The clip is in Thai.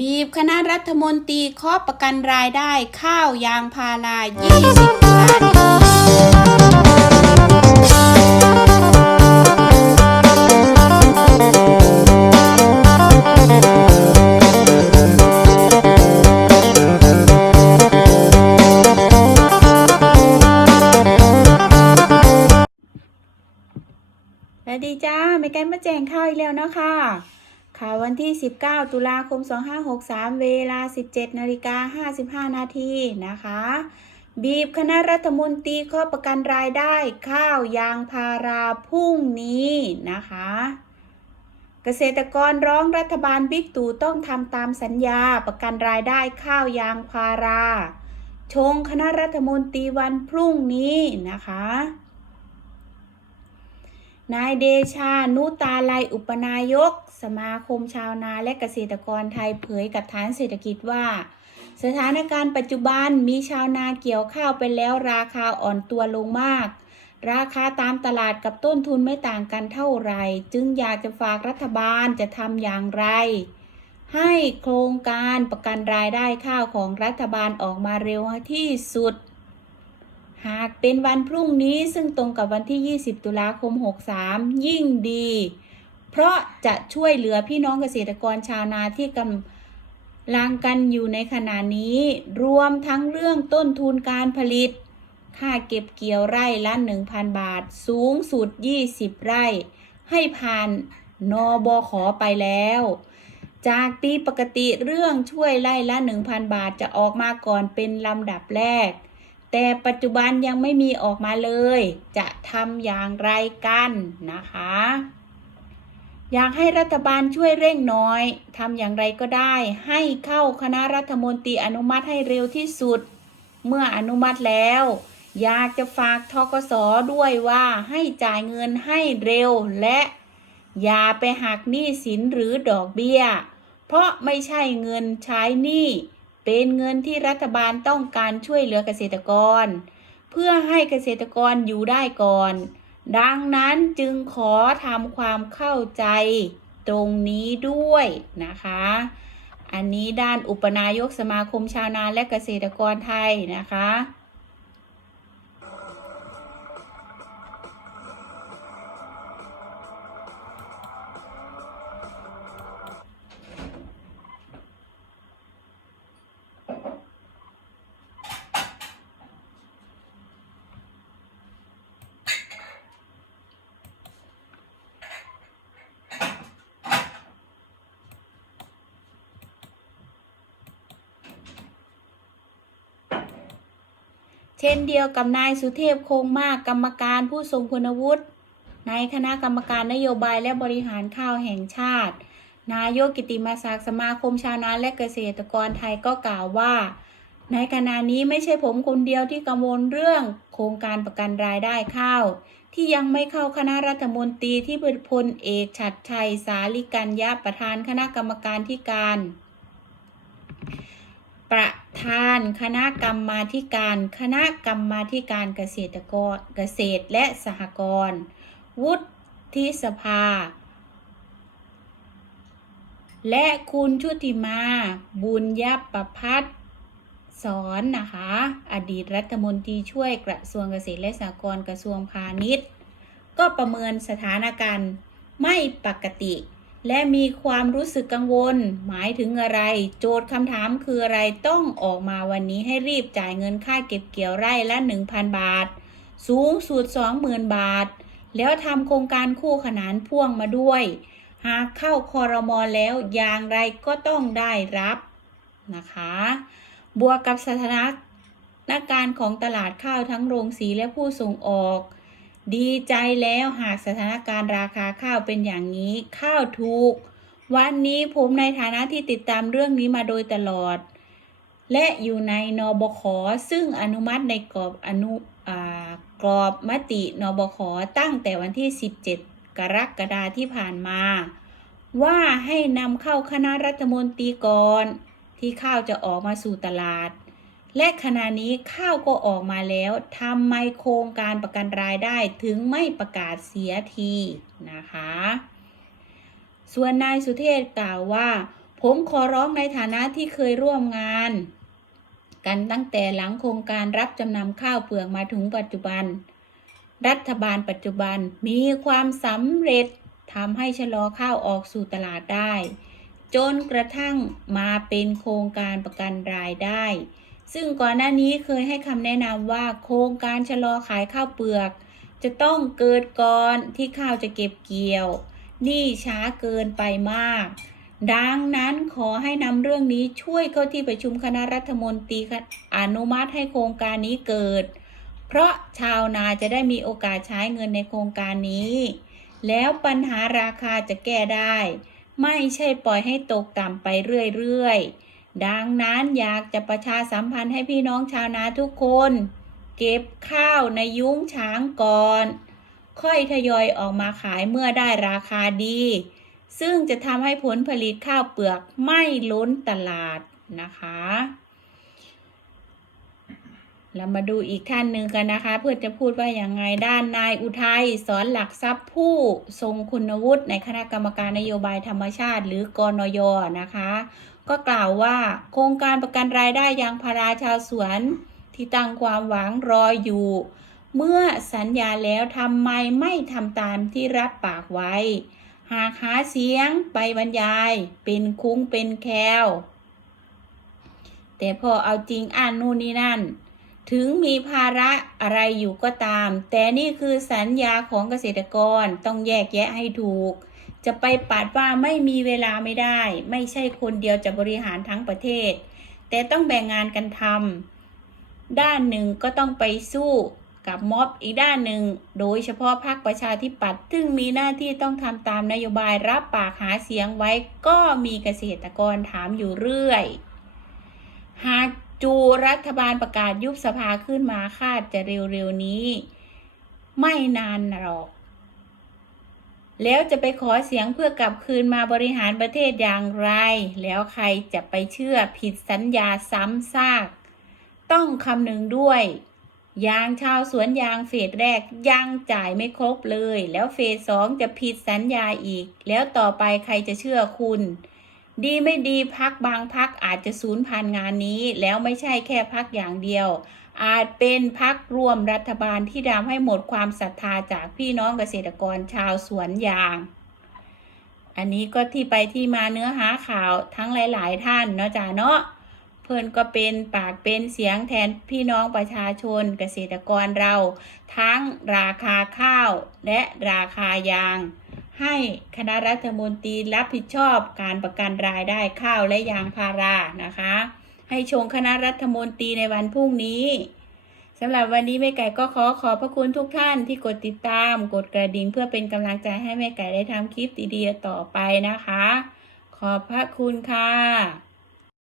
บีบคณะรัฐมนตรีเคาะประกันรายได้ข้าวยางพารา 20ล้านสวัสดีจ้าไม่แก้มาแจงข่าวอีกแล้วเนาะค่ะ ข่าววันที่ 19 ตุลาคม 2563 เวลา 17 นาฬิกา 55 นาทีนะคะ บีบคณะรัฐมนตรีข้อประกันรายได้ข้าวยางพาราพรุ่งนี้นะคะ เกษตรกรร้องรัฐบาลบิ๊กตู่ต้องทำตามสัญญาประกันรายได้ข้าวยางพารา ชงคณะรัฐมนตรีวันพรุ่งนี้นะคะ นายเดชา นุตาลัยอุปนายก สมาคมชาวนาและเกษตรกรไทยเผยกับฐานเศรษฐกิจว่า สถานการณ์ปัจจุบันมีชาวนาเกี่ยวข้าวไปแล้วราคาอ่อนตัวลงมาก ราคาตามตลาดกับต้นทุนไม่ต่างกันเท่าไหร่ จึงอยากจะฝากรัฐบาลจะทำอย่างไร ให้โครงการประกันรายได้ข้าวของรัฐบาลออกมาเร็วที่สุด หากเป็นวันพรุ่งนี้ซึ่งตรงกับวันที่ 20 ตุลาคม 63 ยิ่งดี เพราะจะช่วยเหลือพี่น้องเกษตรกรชาวนาที่กำลังกันอยู่ในขณะนี้ รวมทั้งเรื่องต้นทุนการผลิต ค่าเก็บเกี่ยวไร่ละ 1,000 บาท สูงสุด 20 ไร่ ให้ผ่านนบขไปแล้ว จากปีปกติเรื่องช่วยไร่ละ 1,000 บาทจะออกมาก่อนเป็นลำดับแรก แต่ปัจจุบันยังไม่มีออกมาเลย จะทำอย่างไรกันนะคะ อยากให้รัฐบาลช่วยเร่งน้อยทำอย่างไรก็ได้ ให้เข้าคณะรัฐมนตรีอนุมัติให้เร็วที่สุด เมื่ออนุมัติแล้ว อยากจะฝากทกสด้วยว่าให้จ่ายเงินให้เร็วและอย่าไปหักหนี้สินหรือดอกเบี้ย เพราะไม่ใช่เงินใช้หนี้ เป็นเงินที่รัฐบาลต้องการช่วยเหลือเกษตรกร เพื่อให้เกษตรกรอยู่ได้ก่อน ดังนั้นจึงขอทำความเข้าใจตรงนี้ด้วยนะคะ อันนี้ด้านอุปนายกสมาคมชาวนาและเกษตรกรไทยนะคะ เช่นเดียวกับนายสุเทพคงมากกรรมการผู้ทรงคุณวุฒิในคณะกรรมการนโยบายและบริหารข้าวแห่งชาติ นายกกิติมาศักดิ์สมาคมชาวนาและเกษตรกรไทยก็กล่าวว่า ในขณะนี้ไม่ใช่ผมคนเดียวที่กังวลเรื่องโครงการประกันรายได้ข้าว ที่ยังไม่เข้าคณะรัฐมนตรีที่พลเอกฉัดชัยสาลิกัญญะประธานคณะกรรมการที่การ ประธานคณะกรรมาการ คณะกรรมาการเกษตรกรเกษตรและสหกรณ์วุฒิสภา และคุณชุติมา บุญยประพัฒน์สอนนะคะ อดีตรัฐมนตรีช่วยกระทรวงเกษตรและสหกรณ์กระทรวงพาณิชย์ ก็ประเมินสถานการณ์ไม่ปกติ และมีความรู้สึกกังวล หมายถึงอะไร โจทย์คำถามคืออะไรต้องออกมาวันนี้ให้รีบจ่ายเงินค่าเก็บเกี่ยวไร่ละ 1,000 บาท สูงสุด 20,000 บาท แล้วทำโครงการคู่ขนานพ่วงมาด้วย หากเข้าคอรมอแล้วอย่างไรก็ต้องได้รับนะคะ บวกกับสถานการณ์ของตลาดข้าวทั้งโรงสีและผู้ส่งออก ดีใจแล้วหากสถานการณ์ราคาข้าวเป็นอย่างนี้ ข้าวถูก วันนี้ผมในฐานะที่ติดตามเรื่องนี้มาโดยตลอด และอยู่ในนบขซึ่งอนุมัติในกรอบอนุกรอบมตินบขตั้งแต่วันที่ 17 กรกฎาที่ผ่านมา ว่าให้นำเข้าคณะรัฐมนตรีก่อน ที่ข้าวจะออกมาสู่ตลาด และขณะนี้ข้าวก็ออกมาแล้วทำไมโครงการประกันรายได้ถึงไม่ประกาศเสียทีนะคะ ส่วนนายสุเทพกล่าวว่า ผมขอร้องในฐานะที่เคยร่วมงาน กันตั้งแต่หลังโครงการรับจำนำข้าวเปลือกมาถึงปัจจุบัน รัฐบาลปัจจุบันมีความสำเร็จทำให้ชะลอข้าวออกสู่ตลาดได้ จนกระทั่งมาเป็นโครงการประกันรายได้ ซึ่งก่อนหน้านี้เคยให้คำแนะนำว่าโครงการชะลอขายข้าวเปลือก จะต้องเกิดก่อนที่ข้าวจะเก็บเกี่ยว นี่ช้าเกินไปมาก ดังนั้นขอให้นำเรื่องนี้ช่วยเข้าที่ประชุมคณะรัฐมนตรีอนุมัติให้โครงการนี้เกิด เพราะชาวนาจะได้มีโอกาสใช้เงินในโครงการนี้ แล้วปัญหาราคาจะแก้ได้ ไม่ใช่ปล่อยให้ตกต่ำไปเรื่อยๆ ดังนั้นอยากจะประชาสัมพันธ์ให้พี่น้องชาวนาทุกคน เก็บข้าวในยุ้งช้างก่อน ค่อยทยอยออกมาขายเมื่อได้ราคาดี ซึ่งจะทำให้ผลผลิตข้าวเปลือกไม่ล้นตลาดนะคะ เรามาดูอีกท่านหนึ่งกันนะคะ เพื่อจะพูดว่าอย่างไงด้านนายอุทัยสอนหลักทรัพย์ผู้ทรงคุณวุฒิในคณะกรรมการนโยบายธรรมชาติ หรือกนยนะคะ ก็กล่าวว่าโครงการประกันรายได้ยางพาราชาวสวนที่ตั้งความหวังรออยู่ เมื่อสัญญาแล้วทำไมไม่ทำตามที่รับปากไว้ หากหาเสียงไปบรรยาย เป็นคุ้งเป็นแคลแต่พอเอาจริงอ่านนู่นนี่นั่น ถึงมีภาระอะไรอยู่ก็ตาม แต่นี่คือสัญญาของเกษตรกรต้องแยกแยะให้ถูก จะไปปัดว่าไม่มีเวลาไม่ได้ ไม่ใช่คนเดียวจะบริหารทั้งประเทศ แต่ต้องแบ่งงานกันทำด้านหนึ่งก็ต้องไปสู้กับม็อบอีกด้านหนึ่ง โดยเฉพาะพรรคประชาธิปัตย์ซึ่งมีหน้าที่ต้องทำตามนโยบายรับปากหาเสียงไว้ก็มีเกษตรกรถามอยู่เรื่อย หาก จูรัฐบาลประกาศยุบสภาขึ้นมาคาดจะเร็วๆนี้ ไม่นานหรอก แล้วจะไปขอเสียงเพื่อกลับคืนมาบริหารประเทศอย่างไร แล้วใครจะไปเชื่อผิดสัญญาซ้ำซาก ต้องคำนึงด้วยยางชาวสวนยางเฟสแรกยังจ่ายไม่ครบเลย แล้วเฟสสองจะผิดสัญญาอีก แล้วต่อไปใครจะเชื่อคุณ ดีไม่ดีพักบางพักอาจจะสูญพันงานนี้ แล้วไม่ใช่แค่พักอย่างเดียว อาจเป็นพักร่วมรัฐบาลที่ทำให้หมดความศรัทธาจากพี่น้องเกษตรกรชาวสวนยาง อันนี้ก็ที่ไปที่มาเนื้อหาข่าวทั้งหลาย ๆ ท่านเนาะจ้าเนาะเพื่อนก็เป็นปากเป็นเสียงแทนพี่น้องประชาชนเกษตรกรเรา ทั้งราคาข้าวและราคายาง ให้คณะรัฐมนตรีรับผิดชอบการประกันรายได้ข้าวและยางพารานะคะ ให้ชงคณะรัฐมนตรีในวันพรุ่งนี้สำหรับวันนี้แม่ไก่ก็ขอขอบพระคุณทุกท่านที่กดติดตามกดกระดิ่งเพื่อเป็นกำลังใจให้แม่ไก่ได้ทำคลิปดีๆต่อไปนะคะ ขอบพระคุณค่ะ